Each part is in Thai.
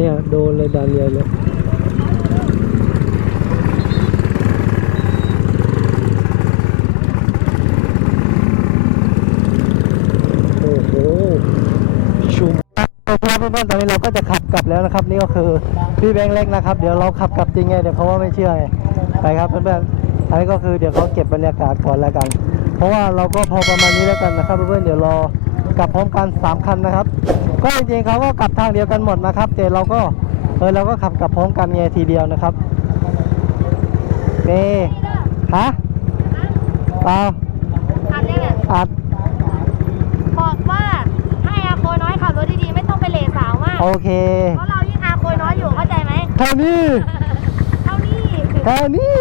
เนี่ยโดนเลยดันใหญ่เลยโอ้โหชุมครับเพื่อนๆตอนนี้เราก็จะขับกลับแล้วนะครับ นี่ก็คือพี่แบงค์เล็กนะครับ เดี๋ยวเราขับกลับจริงไงเดี๋ยวเขาว่าไม่เชื่อไงไปครับเพื่อนๆอันนี้ก็คือเดี๋ยวเขาเก็บบรรยากาศก่อนแล้วกัน เพราะว่าเราก็พอประมาณนี้แล้วกันนะครับเพื่อนๆเดี๋ยวรอกลับพร้อมกันสามคันนะครับ ก็จริงๆเขาก็กลับทางเดียวกันหมดนะครับแต่เราก็เออเราก็ขับกลับพร้อมกันไงทีเดียวนะครับนี่ฮะเปล่าอันเนี้ยอัดบอกว่าให้อาโคน้อยขับรถดีๆไม่ต้องไปเหล่สาวมากโอเคเพราะเรายิ่งอาโคน้อยอยู่เข้าใจไหมเท่านี้เท่านี้เท่านี้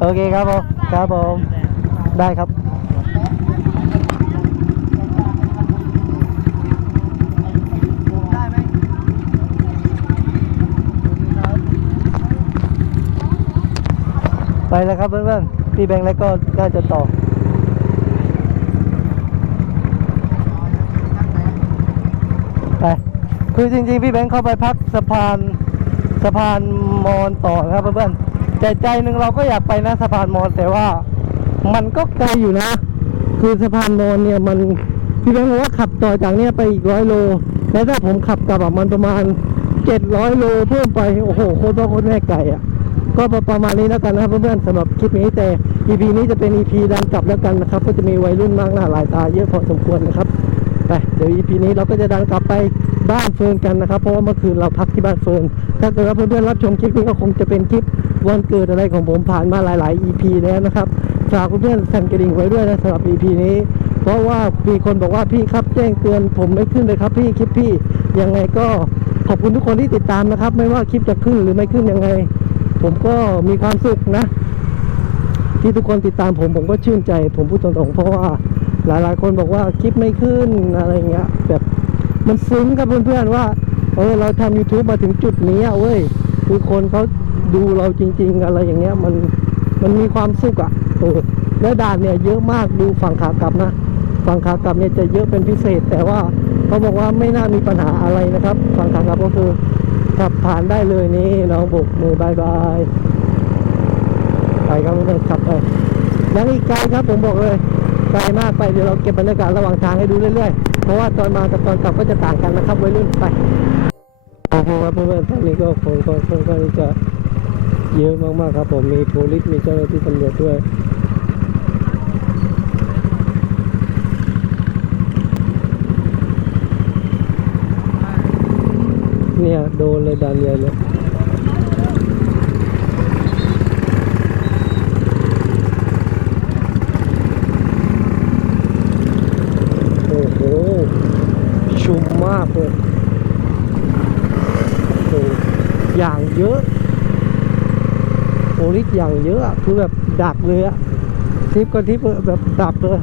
โอเคครับผมครับผมได้ครับ ไปแล้วครับเพื่อนๆพี่แบงค์แล้วก็ได้จะต่อไปคือจริงๆ พี่แบงค์เข้าไปพักสะพานสะพานมอนต่อครับเพื่อนๆแต่ใจหนึ่งเราก็อยากไปนะสะพานมอนแต่ว่ามันก็ไกลอยู่นะ คือสะพานมอนเนี่ยมันพี่แบงค์บอกว่าขับต่อจากเนี้ยไปอีกร้อยโล แล้วถ้าผมขับกลับอะมันประมาณเจ็ดร้อยโลเพิ่มไป โอ้โหโคตรโคตรแม่ไก่อะ ก็ประมาณนี้แล้วกันนะครับเพื่อนๆสำหรับคลิปนี้แต่ EP นี้จะเป็น EP ดันกลับแล้วกันนะครับ ก็จะมีวัยรุ่นมากหน้าหลายตาเยอะพอสมควรนะครับไปเดี๋ยว EP นี้เราก็จะดันกลับไปบ้านเฟิร์นกันนะครับ เพราะว่าเมื่อคืนเราพักที่บ้านเฟิร์นถ้าเกิดว่าเพื่อนๆรับชมคลิปนี้ก็คงจะเป็นคลิปวันเกิดอะไรของผมผ่านมาหลาย ๆ EP แล้วนะครับฝากเพื่อนๆสั่นกระดิ่งไว้ด้วยนะสำหรับ EP นี้ เพราะว่ามีคนบอกว่าพี่ครับแจ้งเตือนผมไม่ขึ้นเลยครับพี่คลิปพี่ยังไงก็ขอบคุณทุกคนที่ติดตามนะครับ ไม่ว่าคลิปจะขึ้นหรือไม่ขึ้นยังไง ผมก็มีความสุขนะ ที่ทุกคนติดตามผมผมก็ชื่นใจ ผมพูดตรงๆเพราะว่าหลายๆคนบอกว่าคลิปไม่ขึ้นอะไรเงี้ยแบบมันซึ้งกับเพื่อนๆว่าเออเราทำ YouTube มาถึงจุดนี้เว้ยคือคนเขาดูเราจริง ๆ อะไรอย่างเงี้ยมันมันมีความสุขอะเออแล้วด่านเนี่ยเยอะมากดูฝั่งขากลับนะฝั่งขากลับเนี่ยจะเยอะเป็นพิเศษ แต่ว่าเขาบอกว่าไม่น่ามีปัญหาอะไรนะครับ ฝั่งขากลับก็คือ ขับผ่านได้เลยนี่น้องบกมือบายบายไปครับเพื่อนขับไปยังอีกไกลครับผมบอกเลยไกลมากไปเดี๋ยวเราเก็บบรรยากาศระหว่างทางให้ดูเรื่อยๆ เพราะว่าตอนมากับตอนกลับก็จะต่างกันนะครับวัยรุ่นไปโอ้โหครับเพื่อนๆตอนนี้ก็คนก็ค่อนข้างที่จะเยอะมากๆครับผมมีโพลิสมีเจ้าหน้าที่ตำรวจด้วย เนี่ย โดนเลยดันใหญ่เลยโอ้โหชุ่มมากเลยโอ้อย่างเยอะโอลิสอย่างเยอะอะคือแบบดักเลยอะทิปก็ทิปแบบดักเลย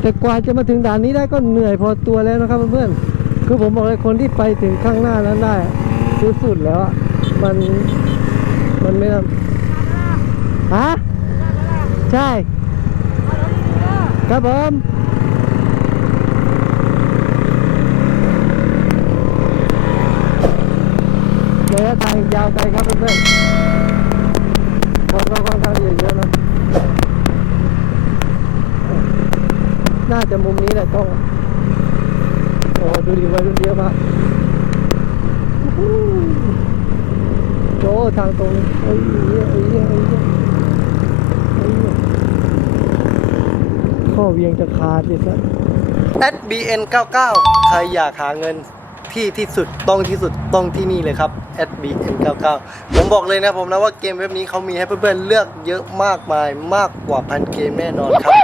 แต่กว่าจะมาถึงด่านนี้ได้ก็เหนื่อยพอตัวแล้วนะครับเพื่อนๆคือผมบอกเลยคนที่ไปถึงข้างหน้านั้นได้ อะคือสุดแล้วอะมันมันไม่ทำฮะใช่ครับผมระยะทางยาวไกลครับเพื่อนๆคนก็ค่อนข้างเยอะๆนะน่าจะมุมนี้แหละต้องโอ้ดูดิวัยรุ่นเยอะมาก โจทางตรงไอ้เหี้ยไอ้เหี้ยไอ้เหี้ยไอ้เหี้ยข้อเวียงจะขาดเลยสัส SBN 99ใครอยากหาเงินที่ที่สุดต้องที่สุดต้องที่นี่เลยครับ SBN 99ผมบอกเลยนะผมนะว่าเกมเว็บนี้เขามีให้เพื่อนๆเลือกเยอะมากมายมากกว่าพันเกมแน่นอนครับ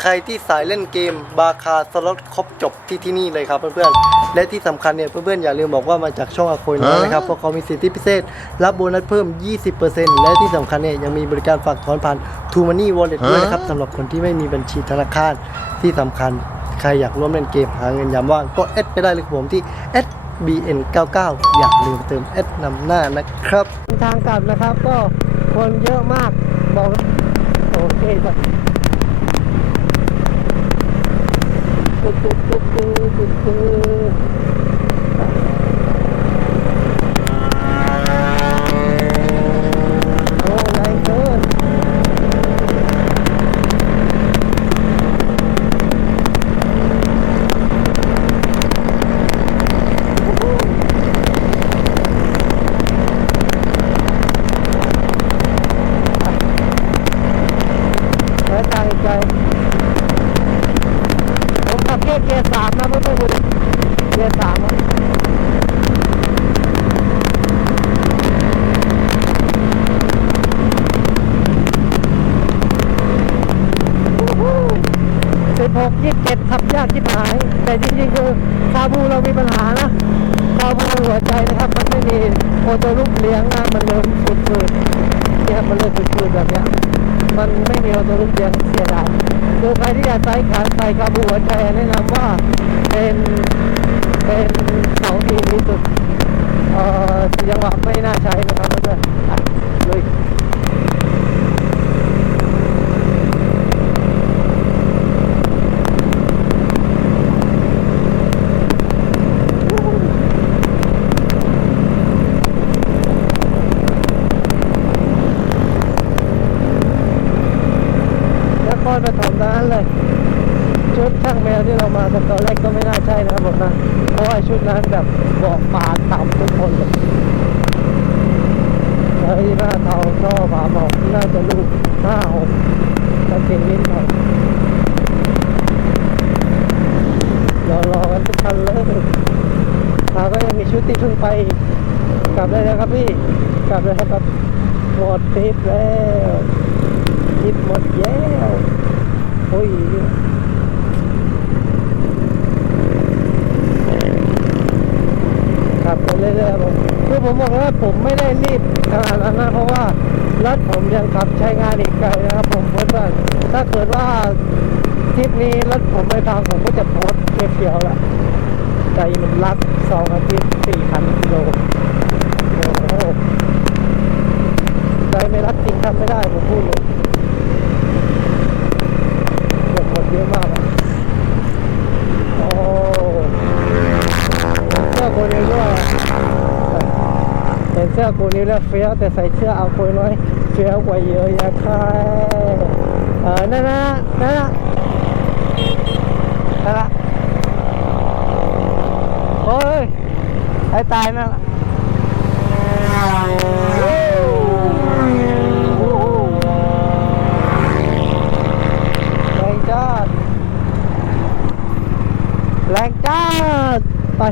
ใครที่สายเล่นเกม บาคาสล็อตครบจบที่ที่นี่เลยครับเพื่อนๆ และที่สำคัญเนี่ยเพื่อนๆอย่าลืมบอกว่ามาจากช่องอาโคยน้อยนะครับ เพราะเขามีสิทธิพิเศษ รับโบนัสเพิ่ม 20%และที่สำคัญเนี่ยยังมีบริการฝากถอนผ่าน True Money Wallet ด้วยนะครับสำหรับคนที่ไม่มีบัญชีธนาคารที่สำคัญ ใครอยากร่วมเล่นเกมหาเงินยามว่างก็แอดไปได้เลยครับผมที่ SBN99 อย่าลืมเติมแอดนำหน้านะครับ ทางกลับนะครับก็คนเยอะมากบอกโอเค Thank you. มันเลยฝืดแบบเนี้ยมันไม่มีออโต้ลูกเสียงเสียดายดูใครที่อยากใช้ขาใส่คาบูหัวใจแนะนำว่าเป็นเป็นเขาที่ดีที่สุดเอ่อสี่จังหวะไม่น่าใช้นะครับเพื่อนๆลุยน ครปฐมนั้นเลย ชุดช่างแมวที่เรามากันตอนแรกก็ไม่น่าใช่นะครับผมนะเพราะว่าชุดนั้นแบบบอกปานต่ำทุกคนเลยแล้วที่หน้าเทาก็ฝาบอกน่าจะลูกห้าหกกางเกงลิ้นหน่อยรอรอกันทุกคันเลยขาก็ยังมีชุดที่เพิ่งไปกลับได้แล้วครับพี่กลับได้แล้วครับหมดทริปแล้วทริปหมดแล้ว โอ้ยขับไปเรื่อยๆผมคือผมบอกว่าผมไม่ได้รีบขนาดนั้นนะเพราะว่ารถผมยังขับใช้งานอีกไกลนะครับ ผมเพื่อนๆถ้าเกิดว่าทริปนี้รถผมไม่พังผมก็จะโพสเฟียวๆแหละใจมันรักสองอาทิตย์สี่พันกิโลโอ้โหใจไม่รักจริงทำไม่ได้ผมพูดเลยเก็บหมดเยอะมากอะโอ้ เสื้อตัวนี้ด้วย เห็นเสื้อตัวนี้แล้วเฟี้ยวแต่ใส่เสื้อเอาคนน้อยเฟี้ยวกว่าเยอะแยะค่ะเออนั่นนะนั่นนะนั่นละโอ้ยไอ้ตายนั่นละแรงจ้าดแรงจ้าดไป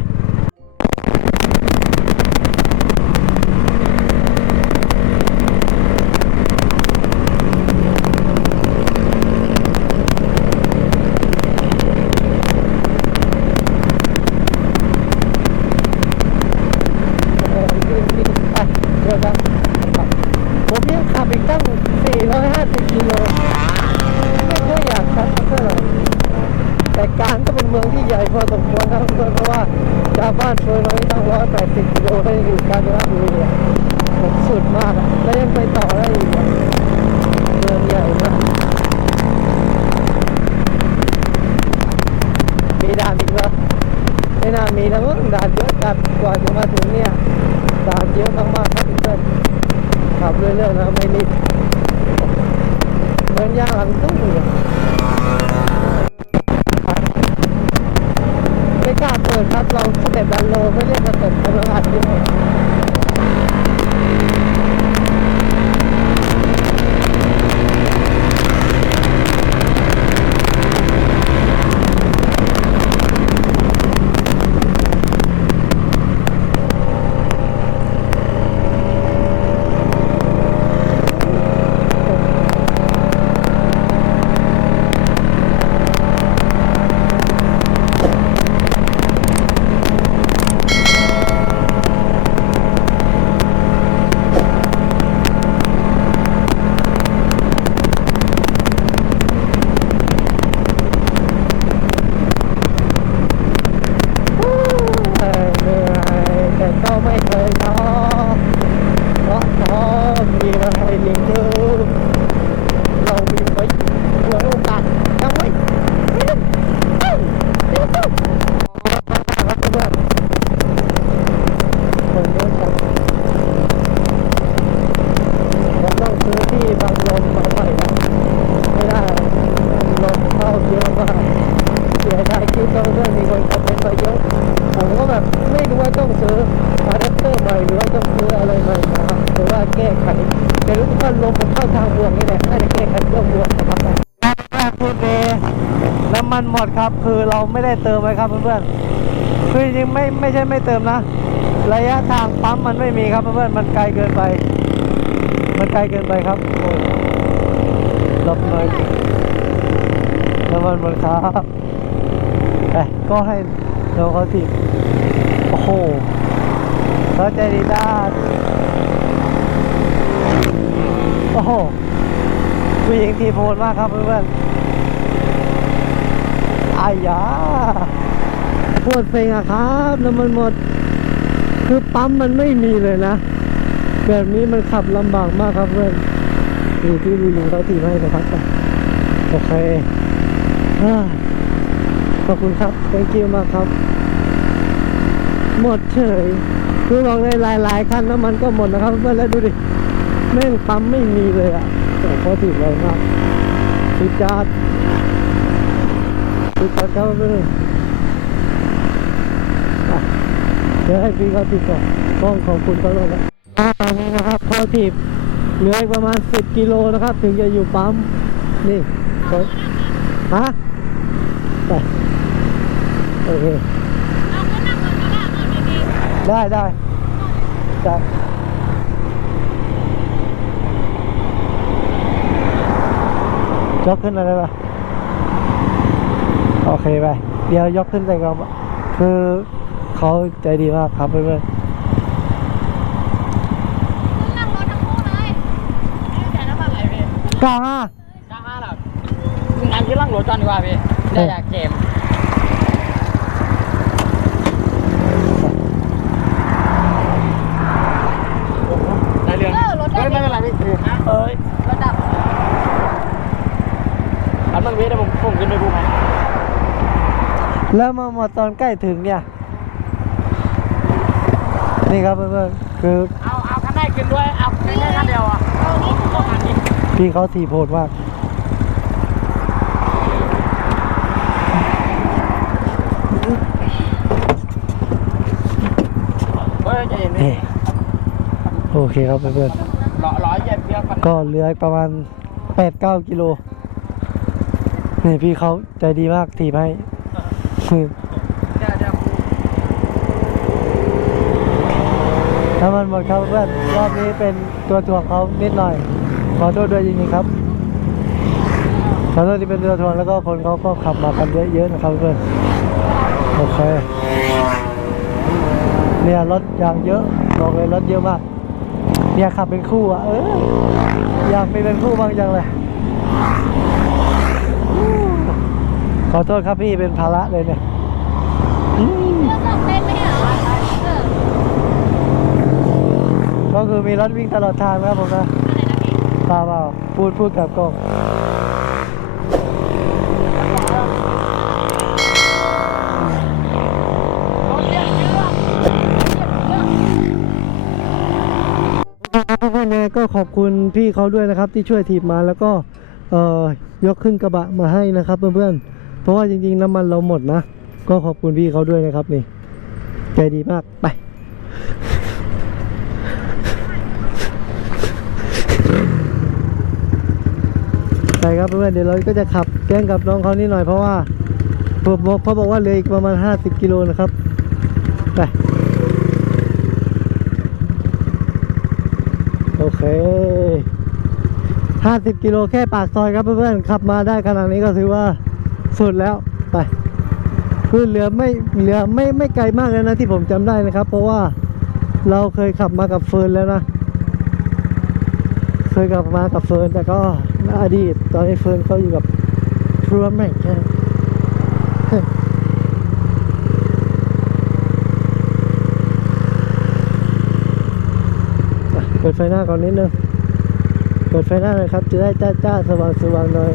เออวิ่งวิ่งไปเดี๋ยวนะผมยังขับอีกตั้ง 450กิโลไม่ค่อยอยากขับเท่าไหร่แต่การก็เป็นเมืองที่ใหญ่พอสมควรครับเพื่อนเพราะว่าจากบ้านช่วยน้อยตั้ง180กิโลก็ยังอยู่กาญจนบุรีอะผมสุดมากอะแล้วยังไปต่อได้อีกอะเมืองใหญ่มากมีด่านอีกเหรอ ไม่น่ามีนะมั้ การกว่าจะมาถึงเนี่ยด่านเยอะมากๆครับเพื่อนขับเรื่อยๆนะไม่รีบเหมือนยางหลังตู้เลยไม่กล้าเปิดครับเราสเต็ปดันโลไม่เรียกสเต็ปกำลังอัดที่ไหนเอ่อเหนื่อยแต่ก็ไม่เคยท้อเพราะท้อมีมาให้ลิงดูเรามีไว้ไว้โอกาสจำไว้ไม่ต้องเอ้าเดี๋ยวต้องรักเพื่อนคนเยอะจังผมต้องซื้อที่บางลมมาใหม่นะไม่ได้ลมเข้าเยอะมาก เสียดายคลิปเราด้วยมีคนคอมเมนต์มาเยอะ ผมก็แบบไม่รู้ว่าต้องซื้ออะแดปเตอร์ใหม่หรือว่าต้องซื้ออะไรใหม่มาหรือว่าแก้ไขแต่รู้ว่าลมมันเข้าทางบวกนี่แหละน่าจะแก้ไขเรื่องบวกนะครับพูดเดน้ำมัน มันหมดครับ คือเรา ไม่ได้เติมไว้ครับเพื่อนๆคือจริงๆไม่ไม่ใช่ไม่เติมนะ ระยะทางปั๊มมันไม่มีครับเพื่อนๆมันไกลเกินไป มันไกลเกินไปครับโอ้ลบหน่อยน้ำมันหมดครับไปก็ให้เราเขาทีโอ้โหเขาใจดีด้านโอ้โหผู้หญิงทีโพนมากครับเพื่อนๆ อายาปวดเซ็งอะครับน้ำมันหมด คือปั๊มมันไม่มีเลยนะ แบบนี้มันขับลำบากมากครับเพื่อนดูที่ลุงเขาถีบให้นะครับไปโอเคอขอบคุณครับ thank you มากครับ หมดเฉยคือบอกเลยหลายๆคันน้ำมันก็หมดนะครับเพื่อนแล้วดูดิแม่งปั๊มไม่มีเลยอะโอ้โหเขาถีบไวมากสุดยอด สุดยอดครับเพื่อนอะเดี๋ยวให้พี่เขาติดก่อนต้องขอบคุณเขาเลยนะตอนนี้นะครับเขาถีบเหลืออีกประมาณ 10 กิโลนะครับ ถึงจะอยู่ปั๊ม นี่ฮะโอเคได้ได้ได้ได้ยกขึ้นอะไรปะ โอเคไป เดี๋ยวยกขึ้นใส่กระบะคือเขาใจดีมากครับเพื่อนๆนั่งรถทั้งคู่เลยไม่ได้น้ำมันไหลพี่ๆเก้าห้าจ้างห้าหรอกงานที่ล่างรถจอนดีกว่าพี่ได้อยากเกมได้เรื่องเออรถได้เฮ้ยไม่เป็นไรพี่คือเอ้ยรถดับอันนึงพี่เดี๋ยวผมผมขึ้นไปดูไหม แล้วมาหมดตอนใกล้ถึงเนี่ย นี่ครับเพื่อนๆคือเอาเอาคันไหนขึ้นด้วย เอาแค่คันเดียวอะเอานี้ก็คันนี้พี่เขาทีโพดมากเฮ้ยใจเย็นนี่นี่โอเคครับเพื่อนร้อยร้อยเจ็ดเพียงมันๆก็เหลือประมาณ8-9กิโลนี่พี่เขาใจดีมากทีบให้เดี๋ยวเดี๋ยว ถ้ามันหมดครับเพื่อนรอบนี้เป็นตัวถ่วงเขานิดหน่อย ขอโทษด้วยจริงๆครับขอโทษที่เป็นตัวถ่วงแล้วก็คนเขาก็ขับมากันเยอะๆนะครับเพื่อนโอเคเนี่ยรถยางเยอะบอกเลยรถเยอะมากเนี่ยขับเป็นคู่อะเอออยากมีเป็นคู่บางจังเลย ขอโทษครับพี่เป็นภาระเลยเนี่ยก็คือมีรถวิ่งตลอดทางครับผมนะเปล่าเปล่าพูดพูดกับกล้องนๆเนี่ยก็ขอบคุณพี่เขาด้วยนะครับที่ช่วยถีบมาแล้วก็ยกขึ้นกระบะมาให้นะครับเพื่อนๆ ราะว่าจริงๆน้ำมันเราหมดนะ ก็ขอบคุณพี่เขาด้วยนะครับนี่ใจดีมากไป ไปครับเพื่อนเดี๋ยวเราก็จะขับแกล้งกับน้องเขานิดหน่อยเพราะว่าผมบอกเขาบอกว่าเหลืออีกประมาณ 50 กิโลนะครับไปโอเค 50 กิโลแค่ปากซอยครับเพื่อนๆขับมาได้ขนาดนี้ก็ถือว่า สุดแล้วไปคือเหลือไม่เหลือไม่ไม่ไกลมากเลยนะที่ผมจำได้นะครับ เพราะว่าเราเคยขับมากับเฟิร์นแล้วนะ เคยกลับมากับเฟิร์นแต่ก็อดีตตอนนี้เฟิร์นเขาอยู่กับทรูแม็กใช่เปิดไฟหน้าก่อนนิดนึง เปิดไฟหน้าหน่อยครับ จะได้จ้าจ้าสว่างสว่างหน่อย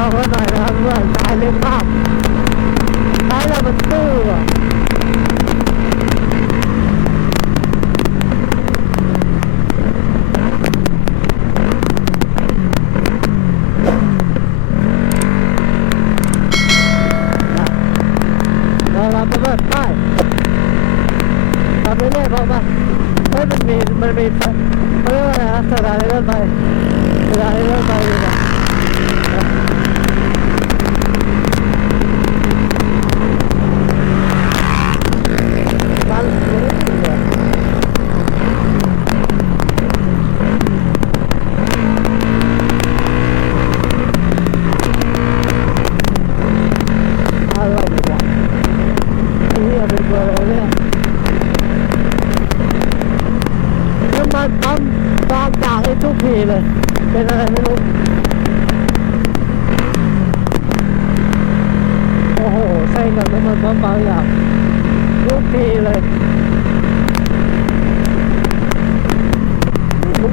ระวังหน่อยนะครับว่อชายเล็กมากท้ายเรามันตู้อะ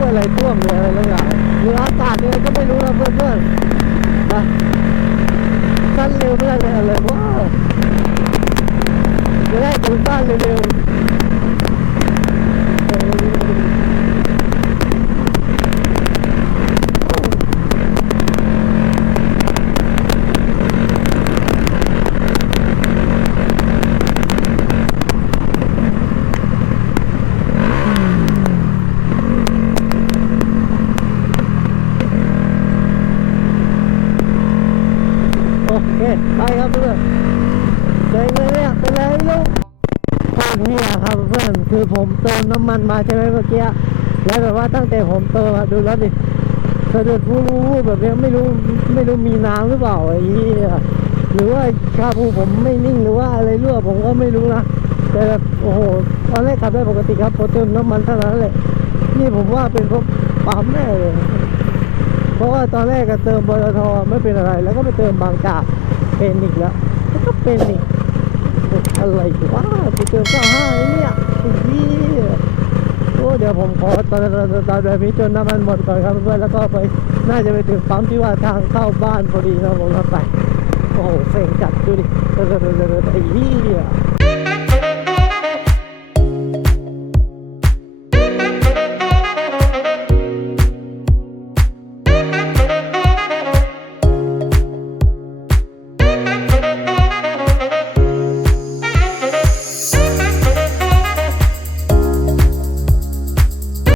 ไม่รู้อะไรท่วมหรืออะไรบางอย่างหรืออากาศเนี่ยก็ไม่รู้นะเพื่อนเพื่อนนะสั้นเร็วไม่ได้เลยอะไรว้าจะได้ถึงบ้านเร็วๆเออ คไปครับเพื่อนเจ๊งเลยเนี่ยเป็นไรไม่รู้โคตรเฮียครับเพื่อนคือผมเติมน้ำมันมาใช่ไหมเมื่อกี้แล้วแบบว่าตั้งแต่ผมเติมอะดูแล้วดิสะดุดวูบแบบนี้ไม่รู้ไม่รู้มีน้ำหรือเปล่าไอ้เหี้ยหรือว่าคาบูผมไม่นิ่งหรือว่าอะไรรั่วผมก็ไม่รู้นะแต่แบบโอ้โหตอนแรกขับได้ปกติครับพอเติมน้ำมันเท่านั้นแหละนี่ผมว่าเป็นเพราะปั๊มแน่เลยเพราะว่าตอนแรกก็เติมบลทไม่เป็นอะไร แล้วก็ไปเติมบางจาก เป็นอีกแล้วแล้วก็เป็นอีกอะไรวะไปเติมเก้าห้าไอ้เนี่ยพี่โอ้เดี๋ยวผมขอตอนตอนตอนแบบนี้จนน้ำมันหมดก่อนครับเพื่อนแล้วก็ไปน่าจะไปถึงปั๊มที่ว่าทางเข้าบ้านพอดีนะผมก็ไปโอ้โหเซ็งจัดดูดิเออเออเออเออไอ้เหี้ย